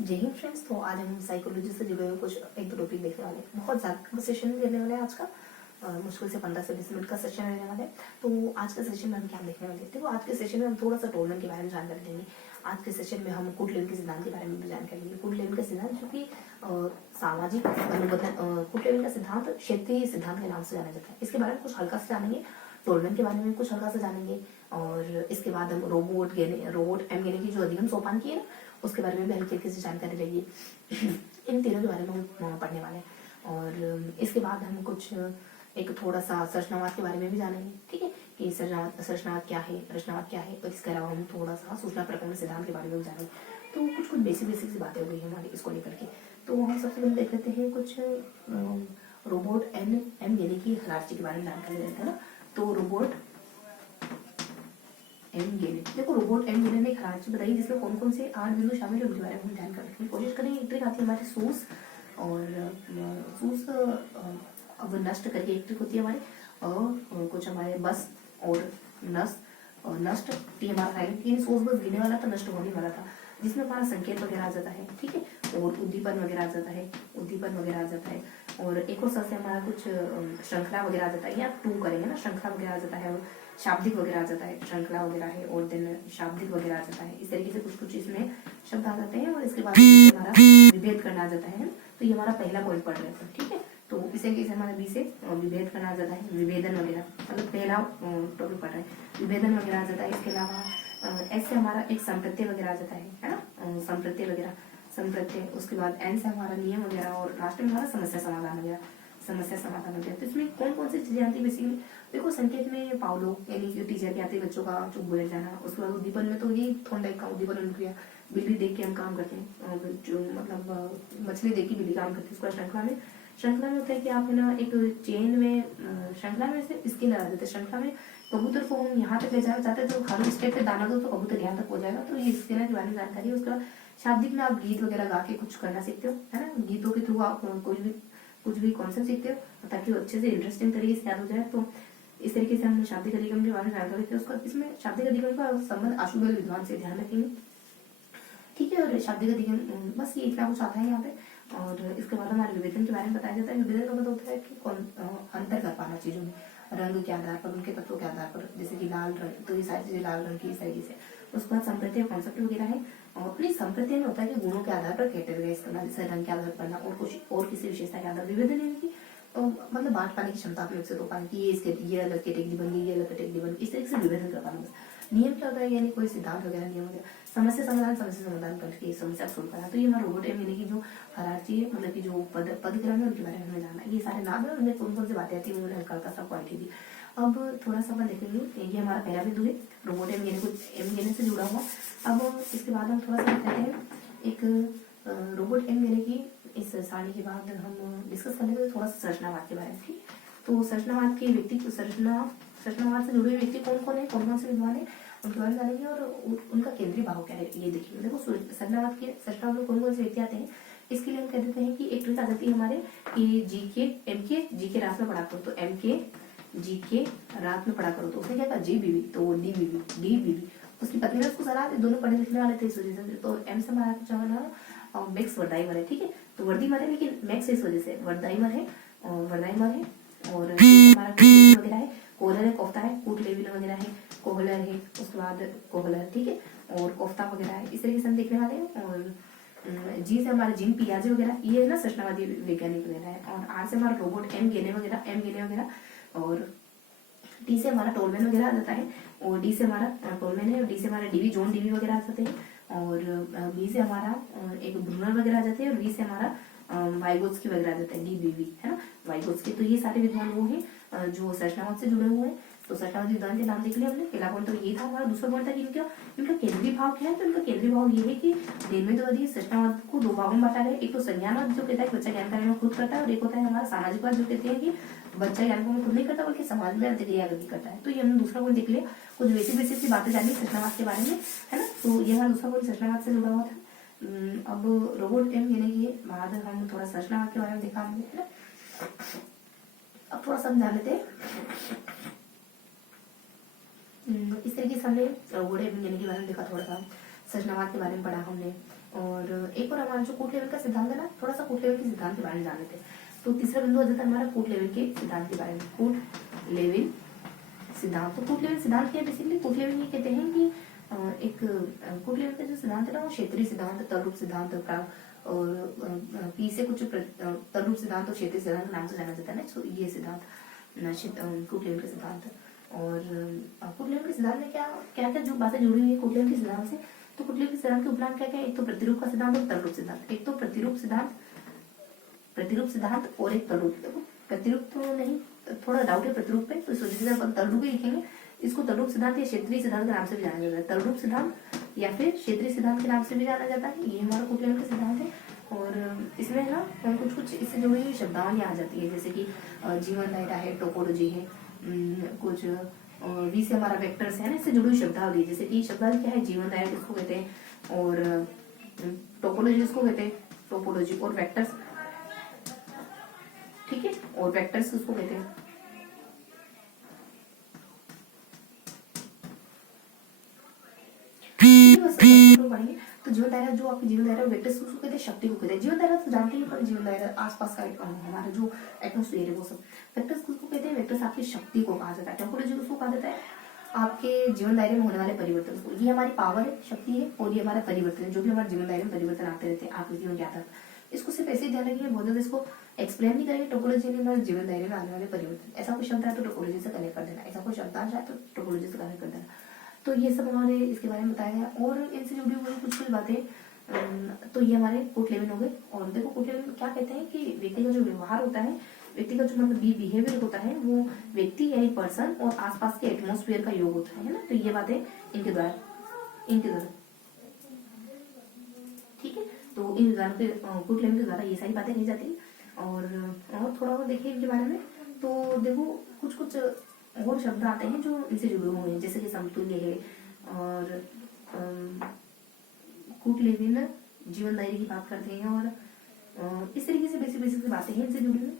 जय हिंद फ्रेंड्स। तो आज हम साइकोलॉजी से जुड़े हुए कुछ एक दो टॉपिक देखने वाले हैं। बहुत ज़्यादा सेशन लेने वाले हैं आज का। मुश्किल से 15 से 20 मिनट का सेशन रहने वाला है। तो आज के सेशन में हम क्या देखने वाले हैं? देखो, आज के सेशन में हम थोड़ा सा टोलमेंट के बारे में जानकारी देंगे। आज के सेशन में हम कुड लेविन के सिद्धांत के बारे में भी जानकारी लेंगे। कुड लेविन का सिद्धांत जो कि सामाजिक अनुबंधन, कुड लेविन का सिद्धांत क्षेत्रीय सिद्धांत के नाम से जाना जाता है। इसके बारे में कुछ हल्का से जानेंगे, टोलमेंट के बारे में कुछ हल्का से जानेंगे, और इसके बाद हम रोबोट एम गेने की जो अधिगम सोपान की है ना, उसके बारे में भी हल्की हल्की सी जानकारी लेंगे। इन तीनों के बारे में हम पढ़ने वाले हैं। और इसके बाद हम कुछ एक थोड़ा सा संरचनावाद के बारे में भी जानेंगे, ठीक है, कि संरचनावाद क्या है, रचनावाद क्या है। और इसके अलावा हम थोड़ा सा सूचना प्रकरण सिद्धांत के बारे में भी जानेंगे। तो कुछ बेसिक सी बातें हो गई हमारी इसको लेकर के। तो हम सबसे पहले देख लेते हैं कुछ रोबोट एम गेने की हायरार्की के बारे में जानकारी लेते हैं ना। तो रोबोट एम गेने, देखो रोबोट एम गेने ने एक हायरार्की बताई जिसमें कौन कौन से 8 बिंदु शामिल है उनके बारे में हम जानकारी रखने की कोशिश करेंगे। एक ट्रिक आती है हमारे सूस, और सूस अब नष्ट करके एक ट्रिक होती है हमारे, और कुछ हमारे बस और नष्ट टी हमारा साइलेंट, लेकिन सोच बस गिने वाला था, नष्ट होने वाला था, जिसमें हमारा संकेत वगैरह आ जाता है, ठीक है, और उद्दीपन वगैरह आ जाता है, और एक और से हमारा कुछ श्रृंखला वगैरह आ जाता है, या टू करेंगे ना, श्रृंखला वगैरह आ जाता है, और शाब्दिक वगैरह आ जाता है, श्रृंखला वगैरह है, और दिन शाब्दिक वगैरह आ जाता है। इस तरीके से कुछ इसमें शब्द आ जाते हैं, और इसके बाद हमारा विभेद करना आ जाता है। तो ये हमारा पहला पॉइंट पढ़ रहे थे, ठीक है। तो इसे कैसे हमारा बी से विभेद करना आ जाता है, विभेदन वगैरह, मतलब पहला टॉपिक पढ़ रहे हैं, विभेदन वगैरह आ जाता है। इसके अलावा एस से हमारा एक संप्रत्यय वगैरह आ जाता है ना, संप्रत्यय। उसके बाद एन से हमारा नियम वगैरह, और लास्ट में हमारा समस्या समाधान वगैरह। तो इसमें कौन कौन सी चीजें आती है बेसिकली? देखो, संकेत में पाउलो यानी कि टीचर के आते बच्चों का चुप बैठ जाना। उसके बाद उद्दीपन में तो ये थोड़ा का उद्दीपन अनुक्रिया, बिल्ली देख के हम काम करते हैं, जो मतलब मछली देख के बिल्ली काम करती है। उसके बाद श्रृंखला में होता है कि आप है ना एक चेन में, श्रृंखला में से इसके लगा देते हैं। श्रृंखला में कबूतर को हम यहाँ तक ले जाना चाहते हैं, तो खाली स्टेप पे दाना दो तो कबूतर यहाँ तक हो जाएगा। तो ये इसके के बारे में जानकारी है। उसके बाद शाब्दिक में आप गीत वगैरह गा के कुछ करना सीखते हो, है ना। गीतों के थ्रू आप कुछ भी कॉन्सेप्ट सीखते हो, ताकि वो अच्छे से इंटरेस्टिंग तरीके से याद हो जाए। तो इस तरीके से हम शाब्दिक अधिगम के बारे में जानकारी लेते हैं। उसका इसमें शाब्दिक अधिगम का संबंध आशुबल विद्वान से ध्यान रखेंगे, ठीक है। और शाब्दिक अधिगम बस ये इतना कुछ आता है यहाँ पे। और इसके बाद हमारे विभेदन के बारे में बताया जाता है। विभेदन का मतलब होता है कि कौन अंतर कर पाना चीजों में, रंग के आधार पर, उनके तत्वों के आधार पर, जैसे कि लाल रंग, तो ये सारी चीजें लाल रंग की, इस तरीके से। उसके बाद संप्रत्यय कॉन्सेप्ट वगैरह है, और प्लीज संप्रत्यय में होता है कि गुणों के आधार पर कैटेगराइज करना, जैसे रंग के आधार पर और कुछ और किसी विशेषता के आधार। विभेदन यानी कि मतलब बांट पाने की क्षमता अपने से, तो पाने की ये अलग कैटेगरी बन गई, ये अलग कैटेगरी बन गई, इस तरीके से विभेदन कर पाना। बस नियम क्या होता है, यानी कोई सिद्धांत वगैरह, नियम वगैरह। समस्या समाधान करके समस्या को सोल्व करना। तो ये हमारा रोबोट एम यानी कि जो हायरार्की है, मतलब कि जो पदक्रम है, उनके बारे में हमें जानना है। ये सारे नाम है, उनमें कौन कौन सी बातें आती है, उन्होंने हल्का सा पॉइंट ही दी। अब थोड़ा सा अपन देखेंगे, ये हमारा पहला बिंदु है, रोबोट एम गेने से जुड़ा हुआ। अब इसके बाद हम थोड़ा सा कहते हैं एक रोबोट एम गेने की इस सारणी के बाद हम डिस्कस करने के थोड़ा सा संरचनावाद के बारे में, ठीक। तो संरचनावाद के व्यक्ति, संरचनावाद से जुड़े व्यक्ति कौन कौन है, कौन कौन से विद्वान है, उनके बारे में जानेंगे, और उनका केंद्रीय भाव क्या है ये देखिए। देखो, संरचनावाद में कौन कौन से व्यक्ति आते हैं, इसके लिए हम कह देते हैं कि एक ट्रिक आ जाती है हमारे कि जी के रात में पढ़ा करो। तो एम के जी के रात में पढ़ा करो, तो उसने क्या कहा, जी बीवी, तो डी बीवी। उसकी पत्नी ने उसको सलाह दी, दोनों पढ़ने लिखने वाले थे इस वजह से। तो एम से हमारा कुछ हमारा मैक्स वर्दाइमर है, ठीक है। तो वर्दीमर है, लेकिन मैक्स इस वजह से वर्दाइमर है, और हमारा वगैरह है, कोहलर है, कोफ्ता है, कूट लेविन वगैरह है, कोहलर है, उसके बाद कोहलर, ठीक है, और कोफ्ता वगैरह है। इस तरीके से हम देखने वाले हैं। और जी से हमारा जिन पियाजे वगैरह, ये है ना संरचनावादी वैज्ञानिक वगैरह है। और आर से हमारा रोबोट एम गेने वगैरह, और टी से हमारा टोलमैन वगैरह आ जाता है, और डी से हमारा टोलमैन है, और डी से हमारा डीवी जॉन डीवी वगैरह आ जाते हैं, और बी से हमारा एक ब्रूनर वगैरह आ जाते हैं, और वी से हमारा वाइगोत्स्की वगैरह आ जाता है, डी बीवी, है ना, वाइगोत्स्की। तो ये सारे विद्वान वो हैं जो संरचनावाद से जुड़े हुए हैं। तो संरचनावादी विद्वान के नाम देख लिया हमने। पहला पॉइंट तो ये था हमारा। दूसरा पॉइंट था कि इनका केंद्रीय भाव क्या है। तो इनका केंद्रीय भाव ये है कि निर्मितवादी संरचनावाद को 2 भागों में बांटा गया। एक तो संज्ञानवाद जो कहता है बच्चा ज्ञान कार्य में खुद करता है, और एक होता है हमारा सामाजिकवाद जो कहते हैं कि बच्चा ज्ञान को खुद नहीं करता बल्कि समाज में प्रतिक्रिया करता है। तो ये हमने दूसरा पॉइंट देख लिया। कुछ बेसिक सी बातें जानी संरचनावाद के बारे में, है ना। तो ये हमारा दूसरा पॉइंट संरचनावाद से जुड़ा हुआ था। अब रोबोट एम यानी कि बाद हम थोड़ा संरचनावाद के बारे में देखा हमने, है ना। अब थोड़ा समझा लेते हैं। इस तरीके से हमने रोबोट एम यानी के बारे में देखा, थोड़ा सा संरचनावाद के बारे में पढ़ा हमने। और एक और हमारा जो कूट लेवल का सिद्धांत है ना, थोड़ा सा कूट लेवल के सिद्धांत के बारे में जान लेते हैं। तो तीसरा बिंदु आ जाता है हमारा कूट लेवल के सिद्धांत के बारे में। कूट लेवल सिद्धांत, तो कूट लेवल सिद्धांत क्या है? बेसिकली कूट लेवल ये कहते हैं कि एक कूट लेवल का जो सिद्धांत है ना, वो क्षेत्रीय सिद्धांत, तलरूप सिद्धांत और पी से कुछ तलरूप सिद्धांत और क्षेत्रीय सिद्धांत के नाम से जाना जाता है ना। तो ये सिद्धांत कूट लेवल का सिद्धांत है। और कूट लेवल के सिद्धांत में क्या क्या क्या जो बातें जुड़ी हुई है कूट लेवल के सिद्धांत से? तो कूट लेवल के सिद्धांत के उपनाम क्या क्या है? एक तो प्रतिरूप का सिद्धांत और तलरूप सिद्धांत। एक तो प्रतिरूप सिद्धांत और एक तलरूप। देखो प्रतिरूप तो नहीं, थोड़ा डाउट है प्रतिरूप पे, तो इस वजह से अपन तलरूप ही लिखेंगे। इसको तलरूप सिद्धांत या क्षेत्रीय सिद्धांत के नाम से भी जाना जाता है। तलरूप सिद्धांत या फिर क्षेत्रीय सिद्धांत के नाम से भी जाना जाता है। ये हमारा कूट लेवल का सिद्धांत है। और इसमें ना कुछ कुछ इससे जुड़ी हुई शब्दावली आ जाती है, जैसे कि जीवन दायरा है, टोपोलॉजी है, कुछ वी से हमारा वेक्टर्स है ना, इससे जुड़ी हुई शब्दावली। जैसे कि शब्दावली क्या है? जीवन दायरा किसको कहते हैं, और टोपोलॉजी किसको कहते हैं? टोपोलॉजी और वेक्टर्स, ठीक है, और वेक्टर्स किसको कहते हैं? पढ़ेंगे। तो जीवन दायरा, जो आपकी जीवन दायरा वेक्टर्स उसको कहते हैं, शक्ति को कहते हैं। जीवन दायरा तो जानते ही, पर जीवन दायरा आसपास का हमारा जो एटमॉस्फेयर है वो सब। वेक्टर्स किसको कहते हैं? वेक्टर्स आपकी शक्ति को कहा जाता है। टोपोलॉजी उसको कहा जाता है आपके जीवन दायरे में होने वाले परिवर्तन को। ये हमारी पावर है, शक्ति है, और ये हमारा परिवर्तन है, जो भी हमारे जीवन दायरे में परिवर्तन आते रहते हैं आकृतियों के आधार पर। इसको सिर्फ ऐसे ही ध्यान रखिए, बहुत ज्यादा इसको एक्सप्लेन नहीं करेंगे। टोपोलॉजी में हमारे जीवन दायरे में आने वाले परिवर्तन, ऐसा कोई शब्द है तो टोपोलॉजी से कनेक्ट कर देना, ऐसा कोई शब्द आ जाए तो टोपोलॉजी से कनेक्ट कर देना। तो ये सब हमारे इसके बारे में बताया गया। और इनसे जुड़ी हुई कुछ कुछ बातें, तो ये हमारे कूट लेवल हो गए। और देखो कूट लेवल में क्या कहते हैं कि व्यक्ति का जो व्यवहार होता है, व्यक्ति का जो मतलब बिहेवियर होता है, वो व्यक्ति यानी पर्सन और आसपास के एटमॉस्फेयर का योग होता है ना। तो ये बातें इनके द्वारा ठीक है। तो इन कूट लेवल के द्वारा ये सारी बातें कही जाती है। और थोड़ा और देखिए इनके बारे में, तो देखो कुछ कुछ और शब्द आते हैं जो इनसे जुड़े हुए हैं, जैसे कि समतुल्य है, और कूट लेवल जीवन दायरे की बात करते हैं, और इस तरीके से बेसिक बातें हैं इनसे जुड़ी हुई।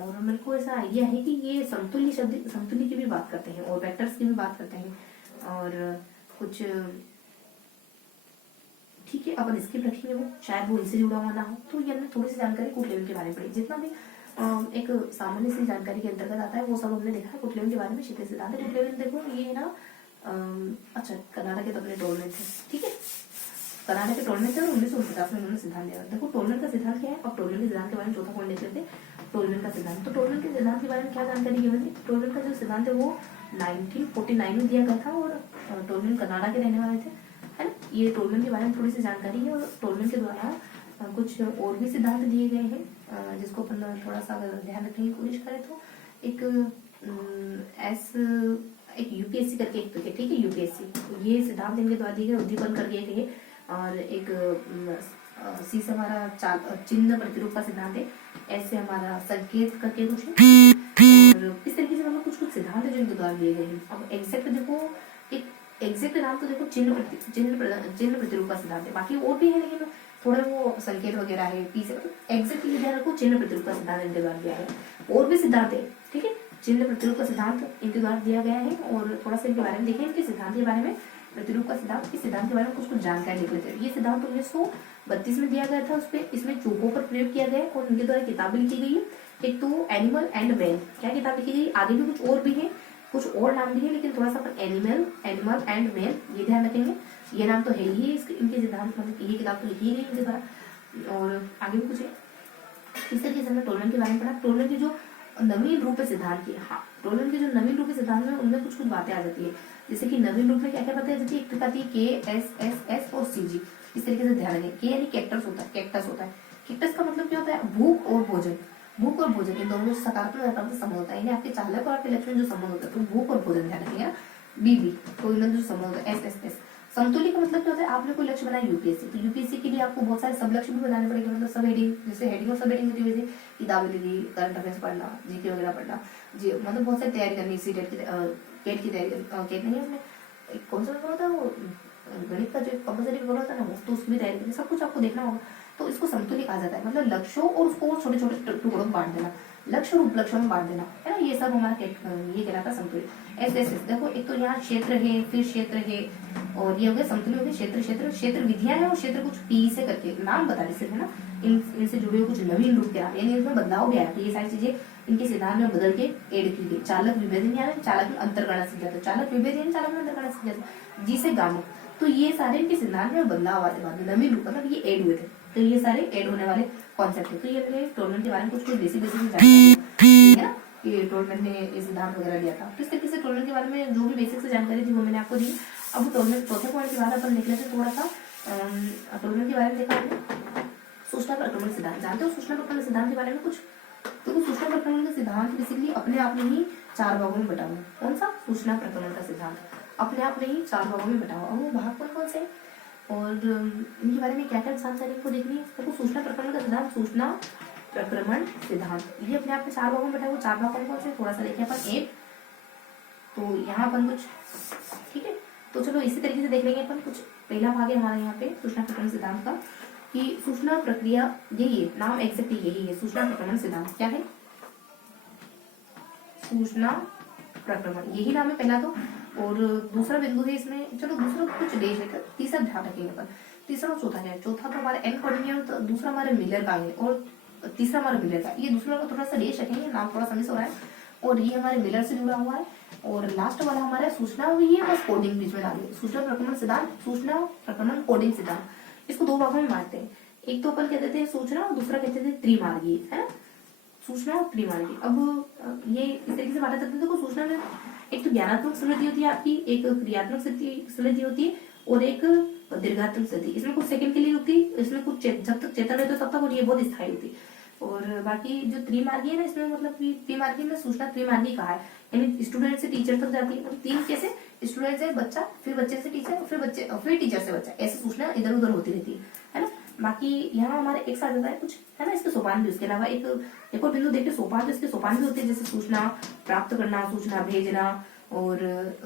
और मेरे को ऐसा आइडिया है कि ये समतुल्य की भी बात करते हैं, और वेक्टर्स की भी बात करते हैं, और कुछ ठीक है अपन स्किप रखेंगे, वो शायद वो इनसे जुड़ा हुआ ना हो। तो ये हमने थोड़ी सी जानकारी कूट लेवल के बारे में पढ़ी। जितना भी एक सामान्य सी जानकारी के अंतर्गत आता है वो सब हमने देखा है कूट लेवल के बारे में। क्षेत्रीय सिद्धांत कूट लेवल देखो ये ना अच्छा कर्नाटक के तो अपने टोलमेंट थे, ठीक है, कर्नाटक के टोलमेंट थे और 1949 में उन्होंने सिद्धांत दिया। देखो टोलमेंट का सिद्धांत क्या है, और टोलमेंट के सिद्धांत के बारे में चौथा पॉइंट देख लेते हैं। टोलमेंट का सिद्धांत, तो टोलमेंट के सिद्धांत के बारे में क्या जानकारी गिवन है? टोलमेंट का जो सिद्धांत है वो 1949 में दिया गया था, और टोलमेंट कर्नाटक के रहने वाले थे, है ना। ये टोलमेंट के बारे में थोड़ी सी जानकारी है। और टोलमेंट के द्वारा कुछ और भी सिद्धांत दिए गए हैं, जिसको अपन थोड़ा सा अगर ध्यान रखने की कोशिश करें तो एक यूपीएससी करके एक तो है, ठीक है, यूपीएससी, तो ये सिद्धांत इनके द्वारा दिए गए। उद्दीपन करके एक है, और एक सी से हमारा चिन्ह प्रतिरूप का सिद्धांत है, एस से हमारा संकेत करके कुछ है, और इस तरीके से मतलब कुछ कुछ सिद्धांत है जो इनके द्वारा दिए गए हैं। अब एग्जैक्ट देखो, एक एग्जैक्ट नाम तो देखो चिन्ह प्रतिरूप का सिद्धांत है, बाकी और भी है, लेकिन थोड़े वो संकेत वगैरह है, पी से एग्जैक्ट ये ध्यान रखो, चिन्ह प्रतिरूप का सिद्धांत इनके द्वारा दिया है। और भी सिद्धांत है, ठीक है, चिन्ह प्रतिरूप का सिद्धांत इनके द्वारा दिया गया है। और थोड़ा सा इनके बारे में देखें, इनके सिद्धांत के बारे में, प्रतिरूप का सिद्धांत, इस सिद्धांत के बारे में कुछ कुछ जानकारी लिख लेते हैं। ये सिद्धांत 1932 में दिया गया था, उसपे इसमें चूहों पर प्रयोग किया गया, और इनके द्वारा किताबें लिखी गई है। एक तो एनिमल एंड मैन, क्या किताब लिखी गई, आगे भी कुछ और भी है, कुछ और नाम भी है, लेकिन थोड़ा सा अपन एनिमल एंड मैन ये ध्यान रखेंगे। ये नाम तो है ही इनके सिद्धांत, मतलब ये किताब तो लिखी गई इनके द्वारा। और आगे भी कुछ है। इस तरीके से हमने टोलमेंट के बारे में पढ़ा। टोलमेंट की जो नवीन रूप सिद्धांत की, हाँ, टोलमेंट के जो नवीन रूप सिद्धांत में उनमें कुछ कुछ बातें आ जाती है, जैसे कि नवीन रूप में क्या क्या बातें आ जाती है। एक आती है के एस और सीजी, इस तरीके से ध्यान रखें। के यानी कैक्टस होता है। कैक्टस का मतलब क्या होता है, भूख और भोजन इन दोनों से सकारात्मक नकारात्मक संबंध होता है। आपके चालक और आपके लक्ष्य में जो संबंध होता है, तो भूख और भोजन ध्यान रखिएगा। बी तो इनमें जो संबंध होता है एस। समतुल्य का मतलब क्या होता है, आपने कोई लक्ष्य बनाया यूपीएससी, तो यूपीएससी के लिए आपको बहुत सारे सब लक्ष्य भी बनाने पड़ेंगे, मतलब सब हेडिंग, जैसे हेडिंग और सब हेडिंग होती है, वैसे किताबें लिखी, करंट अफेयर्स पढ़ना, जीके वगैरह पढ़ना, जी मतलब बहुत सारी तैयारी करनी, सी टेट की तैयारी, केट नहीं हमने कौन सा पेपर होता है वो गणित का जो कंपलसरी पेपर होता है ना, तो उसकी भी तैयारी करनी, सब कुछ आपको देखना होगा। तो इसको समतुल्य कहा जाता है, मतलब लक्ष्यों और उसको छोटे छोटे टुकड़ों में बांट देना, लक्ष्य और उपलक्ष्यों में बांट देना, है ना, ये सब हमारा ये कहलाता है समतुल्य। एस देखो, एक तो यहाँ क्षेत्र है, फिर क्षेत्र है, और ये हो गया समतुल्य, हो गया क्षेत्र। क्षेत्र क्षेत्र विधियां है और क्षेत्र कुछ पी से करके नाम बता रहे सिर्फ, है ना। इनसे जुड़े हुए कुछ नवीन रूप के नाम, यानी इसमें बदलाव भी आया। तो ये सारी चीजें इनके सिद्धांत में बदल के ऐड की गई। चालक विभेदन यानी चालक में अंतर्गणा सिद्धांत, चालक विभेदन यानी चालक में अंतर्गणा सिद्धांत, जी से गामक। तो ये सारे इनके सिद्धांत में बदलाव आते बाद नवीन रूप, मतलब ये ऐड हुए थे। तो ये सारे ऐड होने वाले कॉन्सेप्ट है। तो ये अपने टोलमेंट के बारे में कुछ बेसिक जानकारी है ना, कि टोलमेंट ने ये सिद्धांत वगैरह दिया था। तो इस तरीके से टोलमेंट के बारे में जो भी बेसिक से जानकारी थी वो मैंने आपको दी। अब टोलमेंट चौथे पॉइंट के बाद अपन देख लेते थोड़ा सा टोलमेंट के बारे में। देखा हमने सूचना प्रक्रमण सिद्धांत, जानते हो सूचना प्रक्रमण सिद्धांत के बारे में कुछ? तो सूचना प्रक्रमण का सिद्धांत बेसिकली अपने आप में ही 4 भागों में बटा हुआ है। कौन सा? सूचना प्रक्रमण का सिद्धांत अपने आप में ही 4 भागों में बटा हुआ। वो भाग कौन कौन से और इनके बारे में क्या क्या जानकारी को देखनी है। देखो सूचना प्रक्रमण का सिद्धांत, सूचना प्रक्रमण सिद्धांत, ये अपने आप में 4 भागों में बटा है। वो 4 भाग कौन कौन से, थोड़ा सा देखें अपन। एक तो यहाँ अपन कुछ, ठीक है, तो चलो इसी तरीके से देख लेंगे अपन कुछ। पहला भाग है हमारा यहाँ पे सूचना प्रक्रमण सिद्धांत का, कि सूचना प्रक्रिया, यही है नाम, एग्जैक्ट यही है सूचना प्रक्रमण सिद्धांत। क्या है? सूचना प्रक्रमण, यही नाम है पहला तो। और दूसरा बिंदु है इसमें, चलो दूसरा कुछ डेश है, तीसरा ध्यान रखेंगे अपन। तीसरा और चौथा है, चौथा तो हमारे एनकोडिंग है, तो दूसरा हमारे मिलर का है, और तीसरा हमारे मिलर का। ये दूसरा का थोड़ा सा डेश रखेंगे, नाम थोड़ा सा मिस हो रहा है। और ये हमारे मिलर से जुड़ा हुआ है। और लास्ट वाला हमारा सूचना हुई है, बस कोडिंग बीच में डालिए। सूचना प्रक्रमण सिद्धांत, सूचना प्रक्रमण कोडिंग सिद्धांत, इसको 2 भागों में बांटते हैं। एक तो अपन कहते थे सूचना, और दूसरा कहते थे त्रिमार्गीय, है ना, सूचना और त्रिमार्गीय। अब ये इस तरीके से बांटा जाता है। देखो सूचना में एक तो ज्ञानात्मक समृद्धि होती है आपकी, एक क्रियात्मक समृद्धि होती है, और एक दीर्घात्मक समृद्धि। इसमें कुछ सेकंड के लिए होती है, इसमें कुछ जब तक चेतन रहते तब तक, और ये बहुत स्थायी होती है। और बाकी जो त्रिमार्गीय है ना, इसमें मतलब कि त्रिमार्गीय में सूचना त्रिमार्गीय कहा है, यानी स्टूडेंट से टीचर तक जाती है। मतलब 3 कैसे, स्टूडेंट से बच्चा, फिर बच्चे से टीचर, फिर टीचर से बच्चा, ऐसे सूचना इधर उधर होती रहती है ना। बाकी यहाँ हमारे एक साथ आता है कुछ, है ना, इसके सोपान भी। उसके अलावा एक और बिंदु देखते सोपान, तो इसके सोपान भी होते हैं, जैसे सूचना प्राप्त करना, सूचना भेजना, और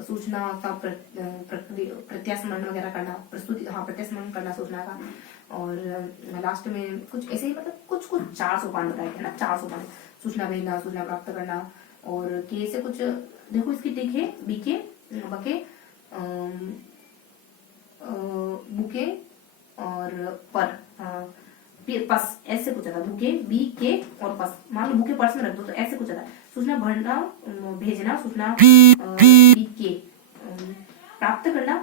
सूचना का प्रत्यास्मरण वगैरह करना, प्रस्तुति, हाँ प्रत्यास्मरण करना सूचना का। और लास्ट में कुछ ऐसे ही, मतलब कुछ 4 सोपान बताए थे ना, 4 सोपान, सूचना भेजना, सूचना प्राप्त करना, और के से कुछ देखो इसकी टिक है, बीके, बके, बुके और पर, पस, ऐसे कुछ आता है। बुके, बी, के और पस, मान लो बुके पर्स में रख दो तो ऐसे कुछ आता है। सूचना भरना, भेजना, सूचना बी के प्राप्त करना,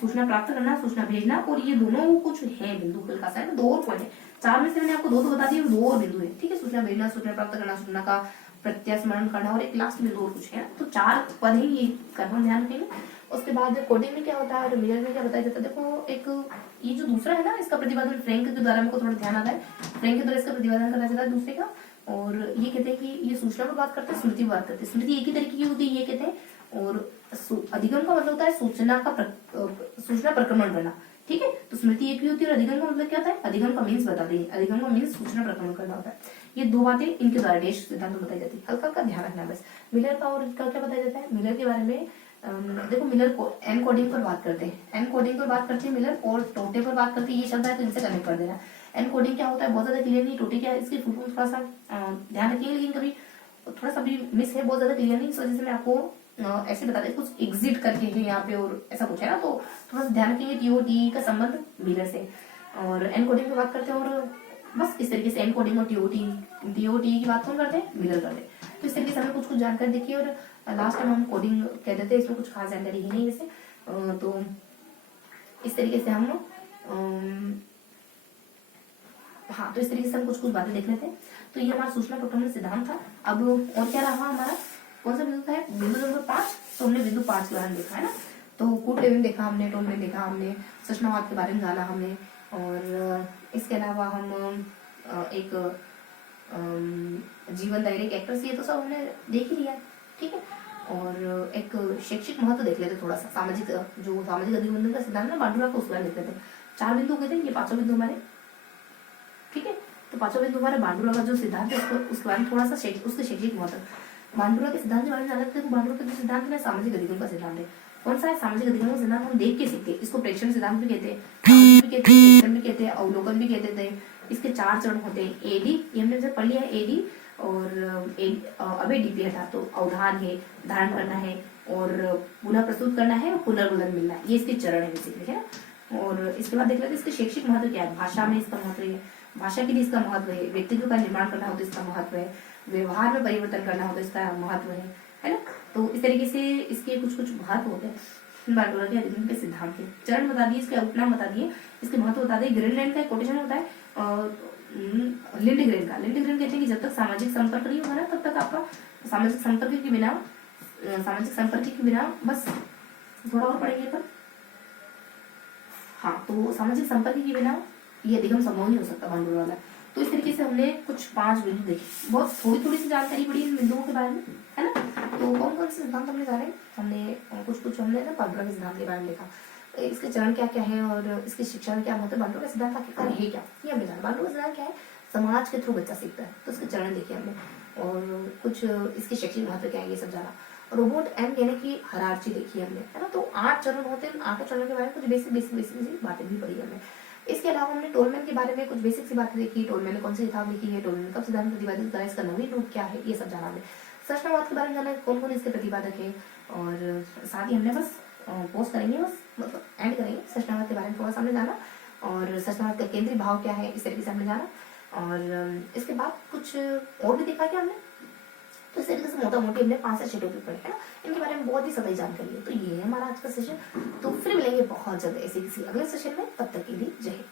सूचना प्राप्त करना, सूचना भेजना, और ये दोनों कुछ है बिंदु हल्का सा है ना, 2 और पॉइंट है। 4 में से मैंने आपको 2 तो बता दिए, 2 और बिंदु है, ठीक है। सूचना भेजना, सूचना प्राप्त करना, सूचना का प्रत्यास्मरण करना, और एक लास्ट बिंदु और कुछ है। तो 4 पद है, ये करना ध्यान रखेंगे। उसके बाद कोडिंग में क्या होता है और मिरर में क्या बताया जाता है। देखो एक ये जो दूसरा है ना, इसका प्रतिपादन फ्रैंक के द्वारा, मेरे को थोड़ा ध्यान आता है, फ्रैंक के द्वारा इसका प्रतिपादन करना चाहता है दूसरे का। और ये कहते हैं कि ये सूचना पर बात करते हैं, स्मृति पर बात करते हैं। स्मृति एक ही तरीके की होती है, ये कहते हैं। और अधिगम का मतलब होता है सूचना प्रक्रमण करना, ठीक है। तो स्मृति एक ही होती है, और अधिगम का मतलब क्या होता है, अधिगम का मीन्स बता देंगे। अधिगम का मीन्स सूचना प्रक्रमण करना होता है। ये 2 बातें इनके द्वारा डेश सिद्धांत में बताई जाती है, हल्का हल्का ध्यान रखना बस। मिलर का और इसका क्या बताया जाता है, मिलर के बारे में देखो मिलर को एन कोडिंग पर बात करते हैं, एन कोडिंग पर बात करते हैं मिलर, और टोटे पर बात करते हैं। ये शब्द है तो इनसे कनेक्ट कर देना। एन कोडिंग क्या होता है बहुत ज्यादा क्लियर नहीं, टोटे क्या है इसकी फुल फॉर्म थोड़ा सा ध्यान रखिए, लेकिन कभी थोड़ा सा भी मिस है, बहुत ज्यादा क्लियर नहीं, इस वजह से मैं आपको ऐसे बता दें, कुछ एग्जिट करके है यहाँ पे और ऐसा कुछ है ना, तो थोड़ा सा ध्यान रखेंगे। टीओटी का संबंध मिलर से, और एन कोडिंग पर बात करते हैं, और बस इस तरीके से एन कोडिंग और टीओटी की बात कौन करते हैं, मिलर करते हैं। तो इस तरीके से हमें कुछ जानकारी देखिए, और लास्ट टाइम हम कोडिंग कह देते हैं, इसमें कुछ खास जानकारी है नहीं वैसे। तो इस तरीके से हम हाँ, तो इस तरीके से हम कुछ बातें देख लेते हैं। तो ये हमारा सूचना प्रक्रमण सिद्धांत था। अब और क्या रहा हमारा, कौन सा बिंदु था, बिंदु नंबर 5। तो हमने बिंदु 5 के बारे में देखा है ना। तो कूट लेवल देखा हमने, टोलमेंट देखा हमने, सूचनावाद के बारे में जाना हमने, और इसके अलावा हम एक जीवन दायरे एक एक्टर्स, ये तो सब हमने देख ही लिया, ठीक है। और एक शैक्षिक महत्व देख लेते थोड़ा सा, सामाजिक अधिबंधन का सिद्धांत ना बांडुरा को, उसके बारे में देख लेते। 4 बिंदु हो गए थे, ये 5वां बिंदु हमारे, ठीक है। तो 5वां बिंदु हमारे बांडुरा का जो सिद्धांत है, उसके बारे में थोड़ा सा उसके शैक्षिक महत्व। बांडुरा के सिद्धांत के बारे में जान सकते हैं। बांडुरा का जो सिद्धांत है सामाजिक अधिगम का सिद्धांत है। कौन सा है, सामाजिक अधिगम का सिद्धांत हम देख के सीखते हैं। इसको प्रेक्षण सिद्धांत भी कहते हैं, भी कहते हैं, प्रेक्षण भी कहते हैं, अवलोकन भी कहते थे। इसके 4 चरण होते हैं। एडी, ये हमने जब पढ़ लिया है, एडी और अबे डीपी हटा, तो अवधान है, धारण करना है, और पुनः प्रस्तुत करना है और पुनर्बोधन मिलना है, ये इसके चरण है बेसिकली, है ना। और इसके बाद देख लेते हैं इसके शैक्षिक महत्व क्या है। भाषा में इसका महत्व है, भाषा के लिए इसका महत्व है, व्यक्तित्व का निर्माण करना हो तो इसका महत्व है, व्यवहार में परिवर्तन करना हो तो इसका महत्व है ना। तो इस तरीके से इसके कुछ कुछ महत्व होते हैं बांडुरा के अधिगम के सिद्धांत के। चरण बता दिए, इसके उपनाम बता दिए, इसके महत्व बता दिए। ग्रीनलैंड का कोटेशन होता है लिंडग्रेन का। लिंडग्रेन कहते हैं कि जब तक सामाजिक संपर्क नहीं होगा ना तब तक आपका सामाजिक संपर्क के बिना बस थोड़ा और पढ़ेंगे पर, हाँ, तो सामाजिक संपर्क के बिना ये अधिगम संभव नहीं हो सकता बांडुरा वाला। तो इस तरीके से हमने कुछ 5 बिंदु देखे, बहुत थोड़ी थोड़ी सी जानकारी पड़ी इन बिंदुओं के बारे में, है ना। तो कौन कौन से सिद्धांत हमने जाने, हमने कुछ हमने ना बांडुरा के सिद्धांत के बारे में देखा, इसके चरण क्या क्या है और इसकी शिक्षा में क्या मतलब बांडुरा का सिद्धांत आखिरकार है क्या, ये हमने जाना। बांडुरा का सिद्धांत क्या है, समाज के थ्रू बच्चा सीखता है, तो इसके चरण देखे हमने, और कुछ इसके शैक्षिक महत्व क्या है ये सब जाना। रोबोट एम कहने की हायरार्ची देखी हमने, है ना। तो 8 चरण होते हैं, 8 चरणों के बारे में कुछ बेसिक बातें भी पढ़ी हमने। इसके अलावा हमने टोलमैन के बारे में कुछ बेसिक सी बातें देखी, टोलमैन ने कौन सी किताब लिखी है, टोलमैन कब सिद्धांत प्रतिपादित करा, इसका नवीन रूप क्या है, ये सब जाना हमने। संरचनावाद के बारे में जाना, कौन कौन इसके प्रतिपादक है, और साथ ही हमने बस पोस्ट करेंगे, बस मतलब एंड करेंगे, संरचनावाद के बारे में थोड़ा सा हमने जाना, और संरचनावाद का केंद्रीय भाव क्या है इस तरीके से हमने जाना। और इसके बाद कुछ और भी देखा क्या हमने, तो इस तरीके से मोटा मोटी हमने 5 से 6 टॉपिक पढ़े, है ना। इनके बारे में बहुत ही सभी जानकारी है। तो ये है हमारा आज का सेशन। तो फिर मिलेंगे बहुत जल्द ऐसे किसी अगले सेशन में, तब तक के लिए जय हिंद।